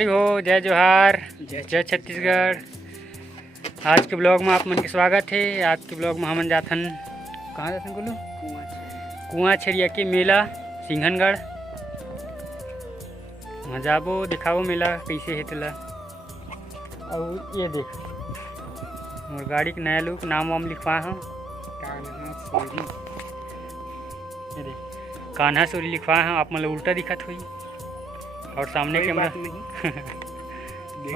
संगवारी हो, जय जोहार, जय छत्तीसगढ़। आज के ब्लॉग में आप मन के स्वागत है। आज के ब्लॉग में हमन जाथन कहाँ जाथन बोलू कुआँ छेड़िया के मेला सिंघनगढ़। वहाँ जाबो दिखाबो मेला कैसे है तेला। और ये देख मोर गाड़ी के नया लुक नाम वाम लिखवा हूँ। ये देख कान्हा सूरी लिखवा हूँ। आप मतलब उल्टा दिखत हुई और सामने कैमरा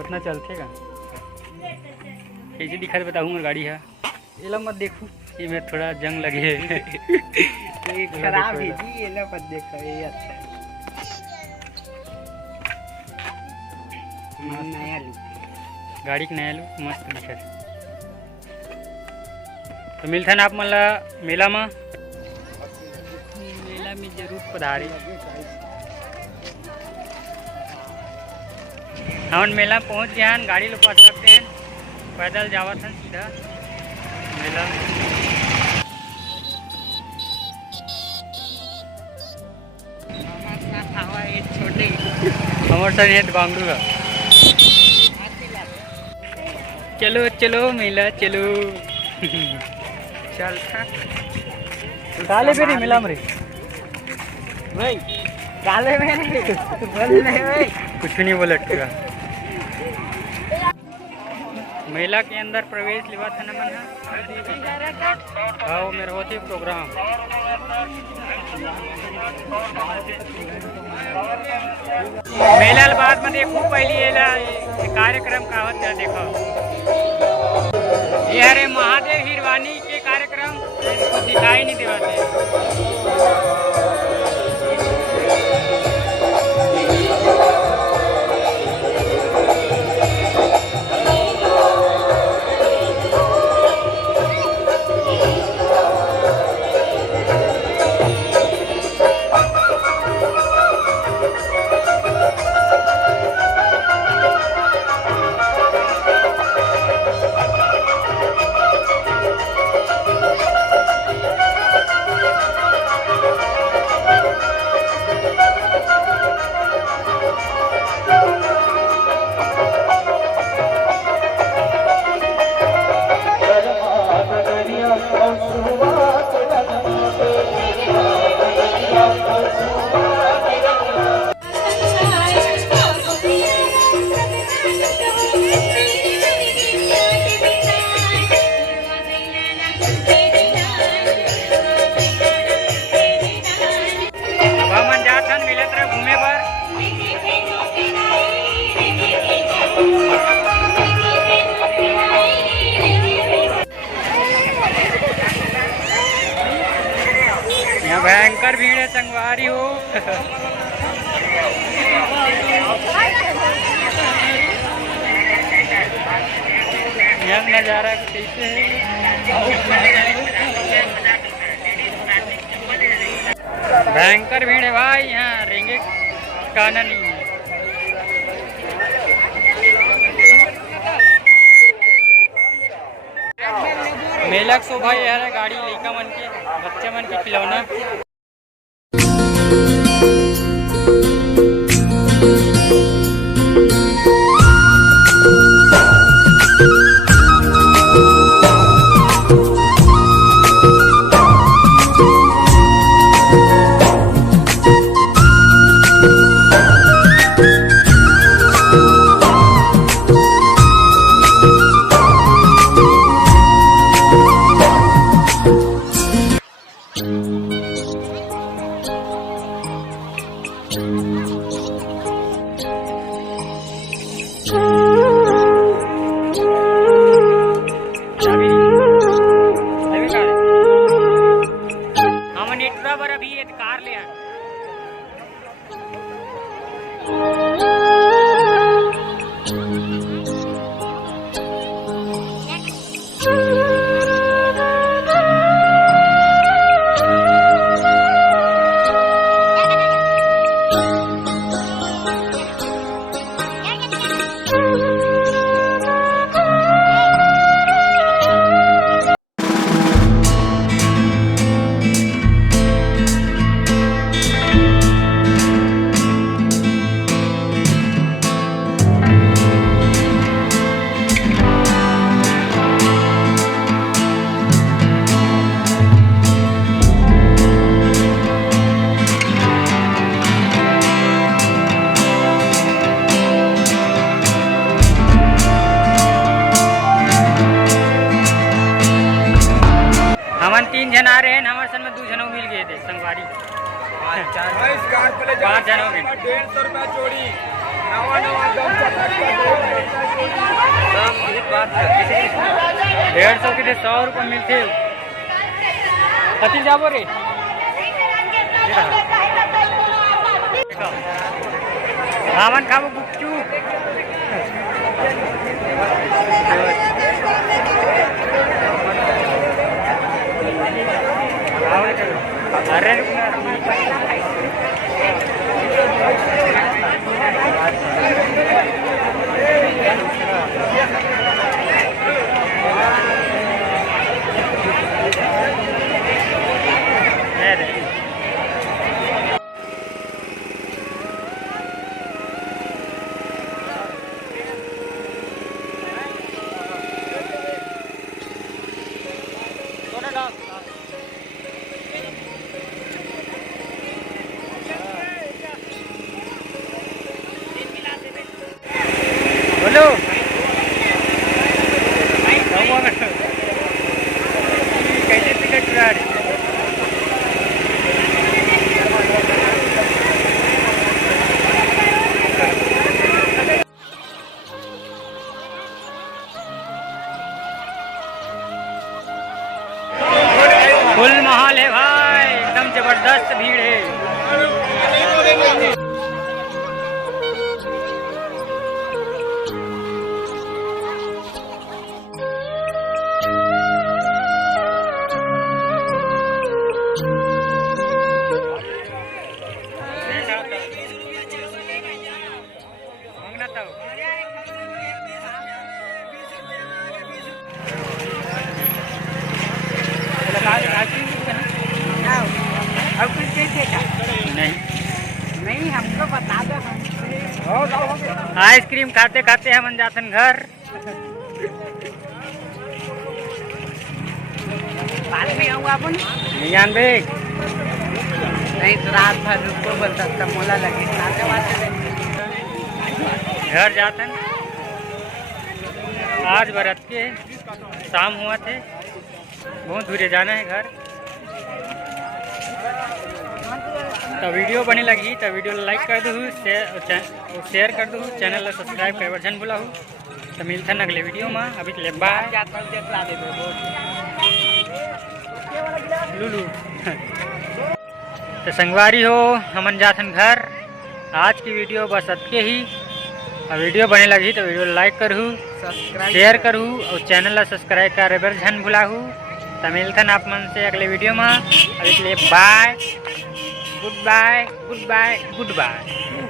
उतना चलते का कैसे दिखा बताऊँ। मोर गाड़ी है एला मत देखूँ, ये मेरे थोड़ा जंग लगे है। खराब है जी, ये ला मत देखो, ये अच्छा नया लुक, गाड़ी का नया लुक मस्त दिखा। तो मिलथन आप मन ला मेला में जरूर पधारे। हम मेला पहुंच गए हैं, गाड़ी लोग पास सकते हैं, पैदल जावत हैं सीधा मेला। छोटे हमारे साथ है बांगड़ू का। चलो चलो मेला चलो। चल काले पे नहीं मिला मरे भाई, काले में नहीं बोल नहीं भाई, कुछ भी नहीं बोला अटकेगा। मेला के अंदर प्रवेश लेवा था नमन हाँ मेरा होती प्रोग्राम। मेला बाद में देखो पहली कार्यक्रम का होता है। देखो ये अरे महादेव हिरवानी के कार्यक्रम कुछ दिखाई नहीं देवाते। भयंकर भीड़ है संगवारी हो। यह नज़ारा कैसे है, भयंकर भीड़ है भाई। यहाँ रेंगे का नहीं है। मेला की शोभा यह है, गाड़ी लड़का मन के बच्चे मन के खिलौना। अभी ये कार ले आए। गाड़ी स्कार्फ ले 5 जन हो गए। 150 रुपया जोड़ी नवा नवा दम चक्कर का 150 के 100 रुपये मिलते कति जाबो रे सामान खाबो गुपचुप अरे बोलो कैसे टिकट चुरा रही फुल माहौल है भाई एकदम जबरदस्त भीड़ है अब कुछ कैसे का नहीं हमको बता दो आइसक्रीम खाते खाते हम जातन घर बाद में आऊँ अपन जानबे नहीं तो रात भर रुको बोल सकता मोला लगे घर जातन आज बरत के शाम हुआ थे बहुत दूर जाना है घर तो वीडियो बने लगी तो वीडियो लाइक कर दू शेयर कर दू चैनल सब्सक्राइब कर जन बोला तो मिलते हैं अगले वीडियो में अभी के लिए बाय लुलू तो संगवारी हो हमन जाथन घर आज की वीडियो बस अतके ही और वीडियो बने लगी तो वीडियो लाइक करूँ शेयर करूँ और चैनल ला सब्सक्राइब करे बर झन भुलाहू तो मिलते हैं आप मन से अगले वीडियो में अभी के लिए bye goodbye goodbye good bye.